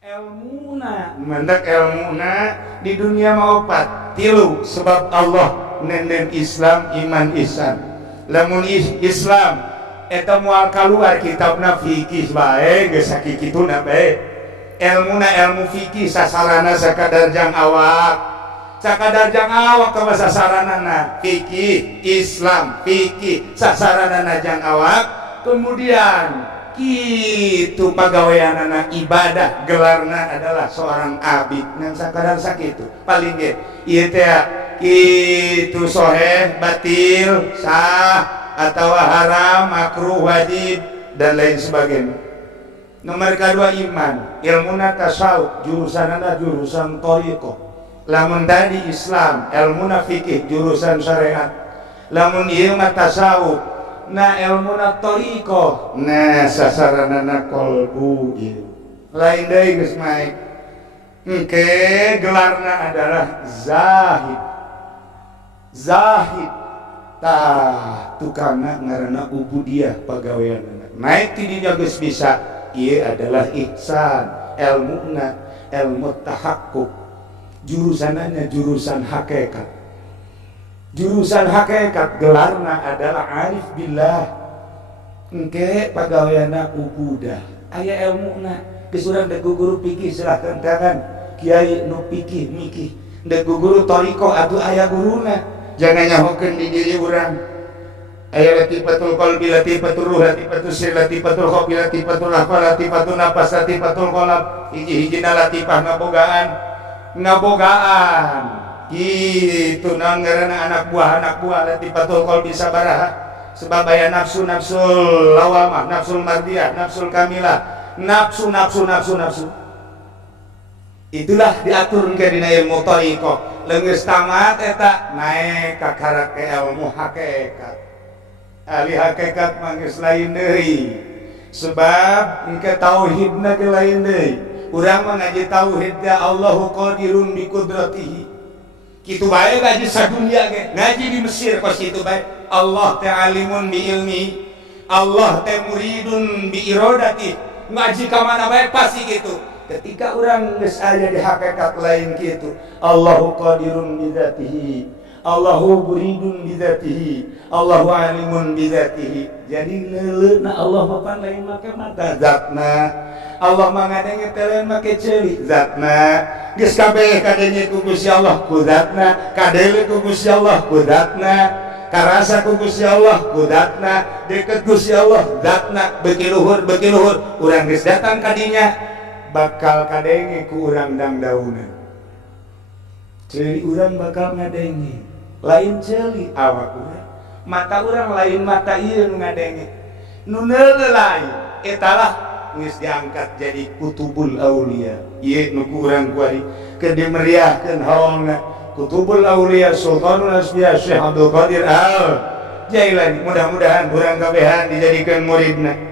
Ilmuna mendak ilmuna di dunia mau opat tilu sebab Allah nenden Islam iman ihsan. Lamun Islam eta moal kaluar kitabna fikih bae geus sakikituna bae. Ilmuna ilmu fikih sasarana sakadar jang awak ka sasaranana fikih Islam fikih sasaranana jang awak. Kemudian kitu pagaweanana ibadah gelarna adalah seorang abid ngan sakadar sakitu paling ge ieu teh kitu soheh batil sah atawa haram makruh wajib dan lain sebagainya. Nomor kedua iman, ilmuna tasawuf jurusanana jurusan thariqah. Lamun tadi Islam ilmuna fikih jurusan syariat. Lamun ieu mah tasawuf na ilmuna thariqah nah sasaranana qalbu ieu. Lain deui geus maek. Engke gelarna adalah zahid. Zahid tah tukangna ngaranna ubudiyah pagaweanna. Naik ti dinya geus bisa ieu adalah ihsan. Ilmuna ilmu tahaqquk. Jurusanana jurusan hakikat. Jurusan hakikat gelarna adalah arif billah. Engke pagaweana ubudah. Aya ilmuna geus urang da guru fikih silahkan tangan kiai nu fikih mikih. Da guru thariqah atuh aya guruna. Jangan nyahokeun di diri urang. Aya latifatul qalbi, latifatul ruh, latifatul sir, latifatul khofi, latifatul nafas, latifatul nafas, latifatul qalb. Hiji-hijina latifah ngabogaan. Gitu nanggaranna anak buah latifatul qalbi sabaraha. Sebab aya nafsul lawamah, nafsul mardiyah, nafsul kamilah, nafsu. Itulah diatur ke dina ilmu thariqah. Leunggeus tamat eta naek ka karake ilmu hakikat. Ahli hakikat mah geus lain deui. Sebab engke tauhidna ge lain deui. Urang mah ngaji tauhid teh Allahu qadirun bi qudratihi. Kitu bae ngaji sadunya ge. Ngaji di Mesir kos kitu bae. Allah teh alimun bi ilmi. Allah teh muridun bi iradati. Ngaji ka mana bae pasti kitu. Ketika orang geus aya di hakikat lain kitu, Allahu qadirun bi dzatihi. Allahu muridun bi dzatihi. Allahu alimun bi dzatihi. Jadi leuleuna Allah mah pan lain make mata zatna. Allah mah ngadenge teh lain make ceuli zatna. Geus kabeh kadenge ku Gusti Allah ku zatna, kadele ku Gusti Allah ku zatna, karasa ku Gusti Allah ku zatna, deket Gusti Allah zatna beuki luhur urang geus datang ka dinya bakal kadenge ku urang dang dauna. Ceuli urang bakal ngadenge, lain ceuli awak urang. Mata urang lain mata ieu nu ngadenge. Nu neuleuh lain etalah geus diangkat jadi kutubul aulia. Ieu nu ku urang kuari keur dimeriahkeun haulna. Kutubul aulia Sultanul Asfiya Syekh Abdul Qadir Al Jailani. Mudah-mudahan urang kabehan dijadikeun muridna.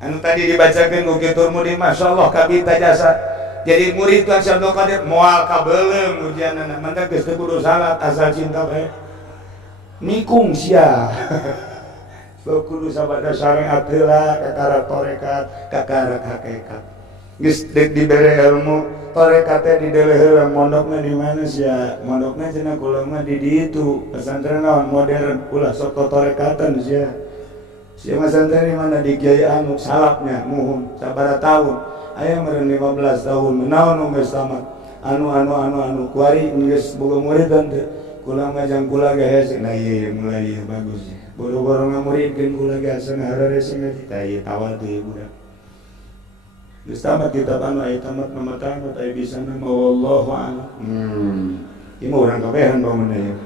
Anu tadi dibacakeun ku Kitur Mudin masyaallah kabita jasa. Jadi murid Tuan Syekh Abdul Qadir moal kabeulem ujianana mantap geus teu kudu salat asal cinta bae. Nikung sia. So kudu sabada syariat heula kakara tarekat, kakara hakikat. Geus deuk dibere ilmu tarekat teh dideuleuh heula mondokna di mana sia? Mondokna cenah kula mah di ditu pesantren naon modern ulah sok tarekatan sia. Si pesantren di mana di Kiai Anu salapnya muhun sabaraha tahun aya meureun 15 tahun naon nu geus tamat anu kuari geus boga muridan teh kula mah jang kula ge hese nah ieu mulai bagus boro-boro ngamuridkeun kula ge asa ngahararese ngaji tah ieu tawadu ieu budak geus tamat kitab anu aya tamat nama tamat aya bisana mah wallahu a'lam ieu mah urang kabehan bangunna ieu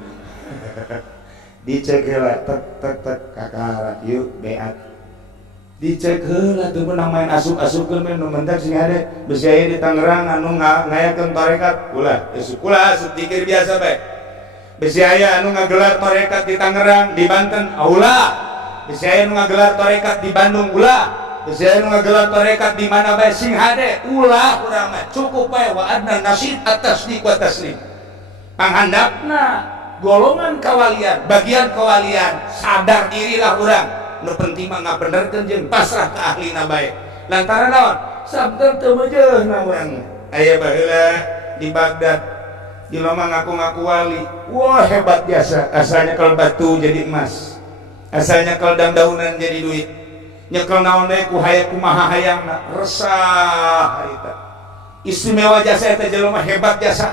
dicek heula tek kakara yuk beat dicek heula teu meunang main asup-asupkeun mah nu mentak sing ade besi aya di Tangerang anu ngayakeun tarekat ulah asup dikir biasa bae besi aya anu ngagelar tarekat di Tangerang di Banten ulah besi aya anu ngagelar tarekat di Bandung ulah besi aya anu ngagelar tarekat di mana bae sing hade ulah urang mah cukup bae wa adna nasid atas di wa taslim panghandapna golongan kawalian, bagian kawalian, sadar dirilah orang nu penting mah ngabenerkeun jeung pasrah ka ahlina bae. Lantaran naon? Sabda teu meujeuhna urang. Aya baheula di Baghdad jelema ngaku-ngaku wali. Wah, hebat biasa. Asalnya kalau batu jadi emas. Asalnya kalau dandaunan jadi duit. Nyekel naon deui ku hayang kumaha hayangna. Resah eta. Istimewa jasa eta jelema hebat jasa.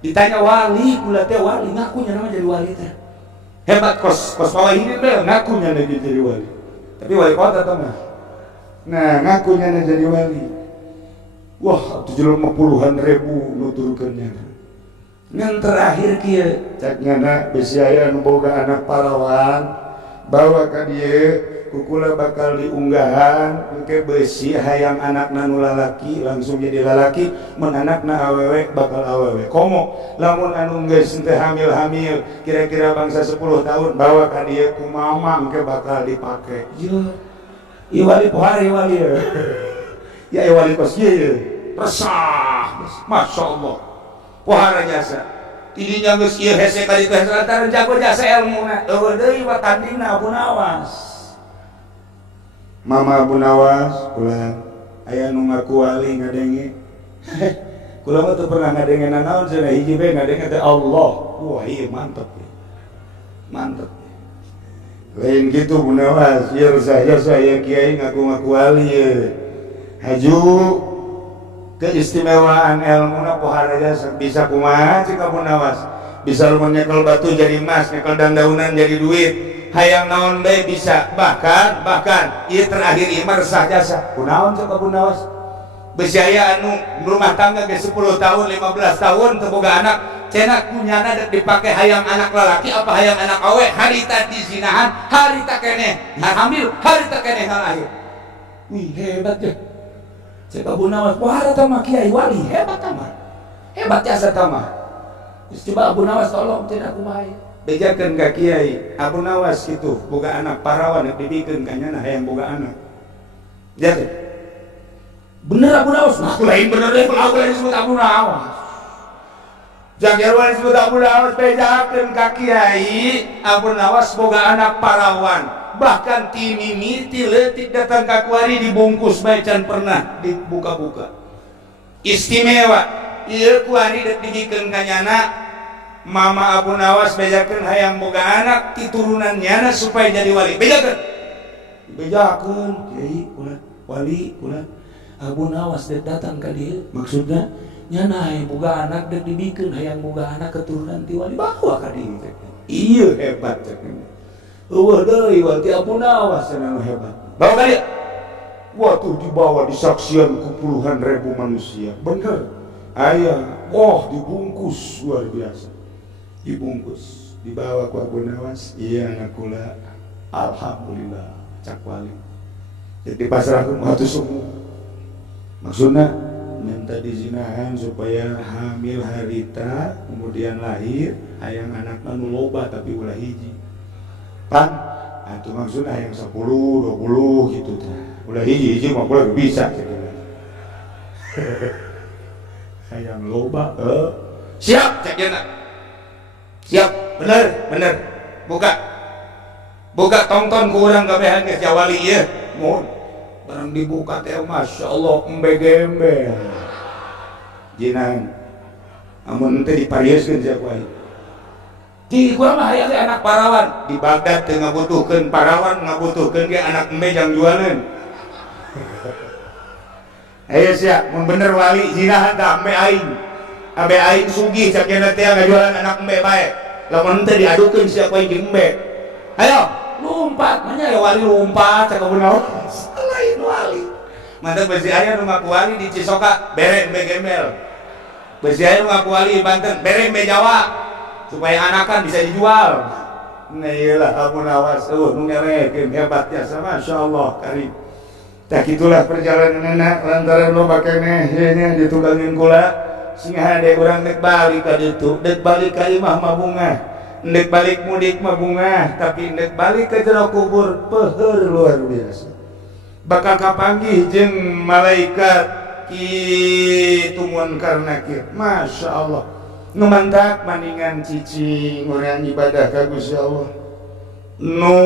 Ditanya wali, kula teh wali, ngakunya nama jadi wali teh. Hebat kos pawahidin teh ngakunya jadi wali. Tapi wali kota teh mah. Nah, ngakunya jadi wali. Wah, itu jelema puluhan ribu nuturkeunnya. Ngan terakhir kieu, cak nyana bisi aya nu boga anak parawan, bawa ka dieu kukula bakal diunggahan engke beusi hayang anakna nu lalaki langsung jadi lalaki, mun anakna awewe bakal awewe. Komo lamun anu geus teu hamil-hamil kira-kira bangsa 10 tahun bawa ka dieu ku mama engke bakal dipake. Ieu wali pohari wali ya wali kos ieu resah masyaallah pohara jasa tidinya geus ieu hese ka ditu lantaran jago jasa elmuna eueuh deui watandingna Abu Nawas. Mama Abu Nawas, kula aya nu ngaku wali ngadenge. Kula mah teu pernah ngadenge naon cenah hiji bae ngadenge teh Allah. Wah, ieu mantep. Mantep. Lain gitu Bu Nawas, ieu saya kiai ngaku-ngaku wali ieu. Haju keistimewaan ilmuna pohara jasa bisa kumaha cik Bu Nawas. Bisa lu nyekel batu jadi emas, nyekel dandaunan jadi duit. Hayang naon bae bisa, bahkan ieu terakhir ieu resah jasa kunaon cek Abu Nawas besi aya anu rumah tangga ge 10 tahun 15 tahun teu boga anak cenah kunyana dek dipake hayang anak lalaki apa hayang anak awe harita dizinahan harita keneh hamil harita keneh lahir. Wih hebat ya cek Abu Nawas. Wah eta mah kiai wali hebat mah hebat jasa tah mah. Coba Abu Nawas tolong cenah kumaha bejakeun ka kiai Abu Nawas kitu boga anak parawan dibikeun ka nyana hayang boga anak. Jadi bener Abu Nawas aku lain bener deui aku lain disebut Abu Nawas. Jagerwan disebut Abu Nawas bejakeun ka kiai Abu Nawas boga anak parawan bahkan ti mimiti leutik datang ka kuari dibungkus bae can pernah dibuka-buka. Istimewa ieu kuari dek dibikeun ka nyana Mama Abu Nawas bejakeun hayang boga anak ti turunannya supaya jadi wali. Bejakeun kiai kula wali kula Abu Nawas dek datang ka dieu maksudna nyana hayang boga anak dek dibikeun hayang boga anak keturunan ti wali bawa ka dieu. Ieu hebat cek. Eueuh deui wali Abu Nawas anu hebat. Bawa ka dieu. Wah tuh dibawa disaksian ku puluhan ribu manusia. Bener. Aya, dibungkus luar biasa. Dibungkus dibawa ku Abu Nawas. Iya anak kula alhamdulillah cak wali jadi pasrahkeun atuh semua maksudna minta dizinahan supaya hamil harita kemudian lahir hayang anakna nu loba tapi ulah hiji pan atuh maksudna hayang 10 20 gitu tah ulah hiji mah ulah bisa hayang loba siap cek yeuna. Siap, bener, buka tonton ku urang gabehan geus jawali ieu. Mun bareng dibuka teh masyaallah embe-gembe. Jinan. Amun teu diparieuskeun sia ku ai. Di gua mah aya anak parawan di Baghdad teu ngabutuhkeun parawan, ngabutuhkeun ge anak embe jang jualan. Aya sia mun bener wali zinahan tah embe aing. Abe aing sugih sakena teh ngajualan anak embe bae. Lamun teh diadukeun sia ku aing embe. Ayo, lumpat, manya ya wali lumpat cak Abu Nawas. Lain wali. Mantap besi aya nu ngaku wali di Cisoka, bere embe gembel. Besi aya nu ngaku wali di Banten, bere embe Jawa. Supaya anakan bisa dijual. Nah iyalah Abu Nawas, nu ngelekeun hebat jasa masyaallah karim. Tah kitulah perjalananna lantaran loba keneh nya ditunggalin kula. Singa hade urang dek balik ka ditu, dek balik ka imah mah bunga, dek balik mudik mah bunga, tapi dek balik ke jero kubur peuheur luar biasa. Bakal kapanggih jeung malaikat kitu Munkar Nakir. Masya Allah. nu mantap maningan cicing urang ibadah ka Gusti Allah, nu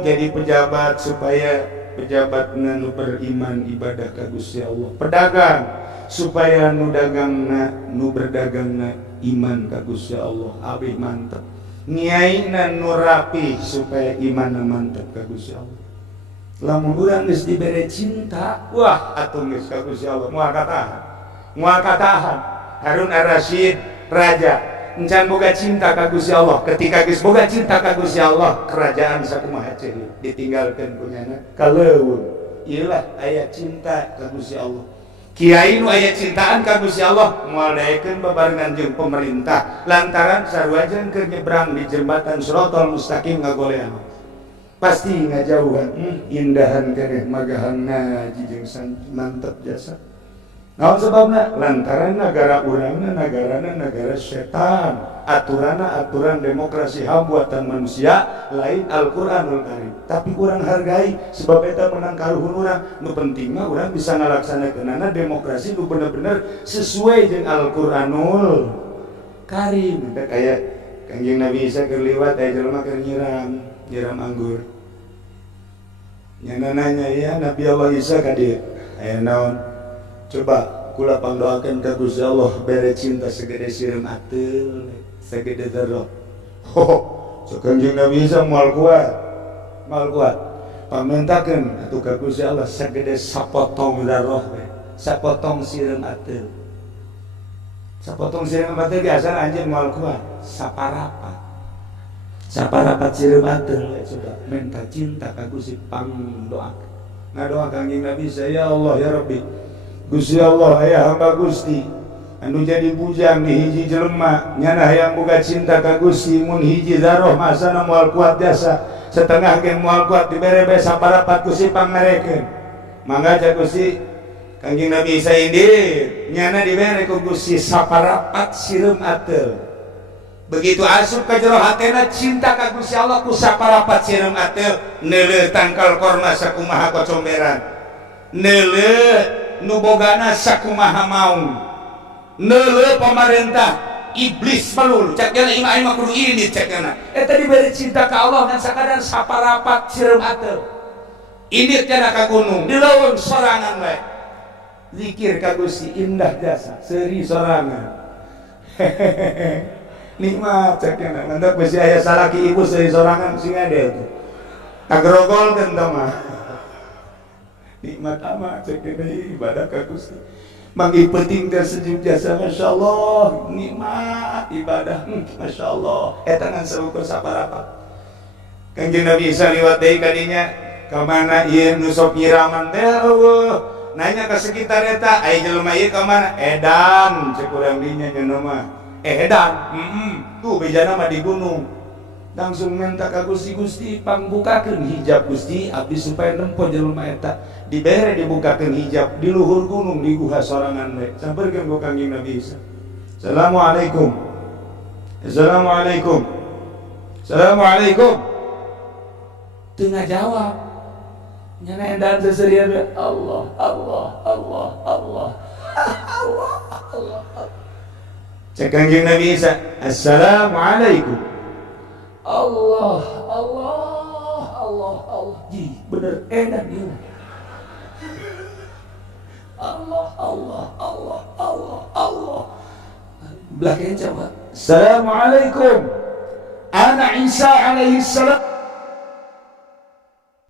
jadi pejabat supaya pejabatna nu beriman ibadah ka Gusti Allah, pedagang supaya nu dagangna nu berdagangna iman ka Gusti Allah, abih mantep. Nyaina nu rapi supaya imanna mantep ka Gusti Allah. Lamun urang geus dibere cinta, wah atuh geus ka Gusti Allah moal katahan. Harun Ar-Rasyid raja encan boga cinta ka Gusti Allah, ketika geus boga cinta ka Gusti Allah, kerajaan sakumaha ceui ditinggalkeun ku nyana kaleuweung. Ieu lah aya cinta ka Gusti Allah. Kiai nu aya cintaan ka Gusti Allah moal daekeun bebarengan jeung pemerintah lantaran saruajeun keur nyebrang di jembatan Shiratal Mustaqim ngagolean. Pasti ngajauhan indahan keneh magahanna jeung mantep jasa. Naon sebabna? Lantaran negara urangna negarana negara setan. Aturanna aturan demokrasi ham buatan manusia, lain Al-Qur'anul Karim. Tapi urang hargai sebab eta menang karuhun urang. Nu penting mah urang bisa ngalaksanakeunana demokrasi nu bener-bener sesuai jeung Al-Qur'anul Karim. Eta kaya Kangjeng Nabi Isa keur liwat aya jelema keur nyiram anggur. Nyana nanya, ya Nabi Allah Isa ka dieu aya naon? Coba kula pangdoakeun ka Gusti Allah bere cinta segede sireum ateul, segede darah. Sakanjeng Nabi Isa moal kuat. Pamentakeun atuh ka Gusti Allah segede sapotong darah we, sapotong sireum ateul. Sapotong sireum ateul biasa anjeun moal kuat, saparapat sireum ateul we coba minta cinta ka Gusti pangdoakeun. Ngadoa Kangjeng Nabi Isa, ya Allah ya Rabbi. Gusti Allah aya hamba Gusti anu jadi bujang di hiji jelema nyana hayang boga cinta ka Gusti mun hiji daroh masana moal kuat jasa setengah ge moal kuat dibere bae saparapat Gusti pangarekeun mangga ca Gusti Kangjeng Nabi Isa indir nyana dibere ku Gusti saparapat sireum ateul. Begitu asup ka jero hatena cinta ka Gusti Allah ku saparapat sireum ateul, neuleuh tangkal korma sakumaha kocomberan, neuleuh nu bogana sakumaha maung, neuleuh pamarentah iblis pelul cek kana imah kudu ini cek kana eta diberi cinta ka Allah dan sakadar saparapat sireum ateul indit kana ka gunung dileuweung sorangan we zikir ka Gusti indah jasa seuri sorangan nikmat cek kana mantap bisi aya salaki ibu seuri sorangan sing ade tuh kagrogolkeun tah mah nikmat amat cek ini ibadah ka Gusti manggi penting teh sejuk jasa masyaallah nikmat ibadah masyaallah eta ngan seukur saparapat. Kanjeng Nabi Isa liwat deui ka dinya ka mana ieu nu sok nyiraman teh eueuh nanya ka sekitar eta aya jelema ieu ka mana edan cek urang dinya nyeuna mah edan tuh bejana mah di gunung langsung minta ka Gusti pangbukakeun hijab Gusti abdi supaya nempo jelema eta dibere dibukakeun hijab di luhur gunung di guha sorangan we sampeurkeun ku Kangjeng Nabi Isa. Assalamualaikum teu ngajawab nyana edan seserian Allah cek Kangjeng Nabi Isa assalamualaikum Allah ji bener edan ieu Allah belakangnya coba assalamualaikum ana Isa alaihi salam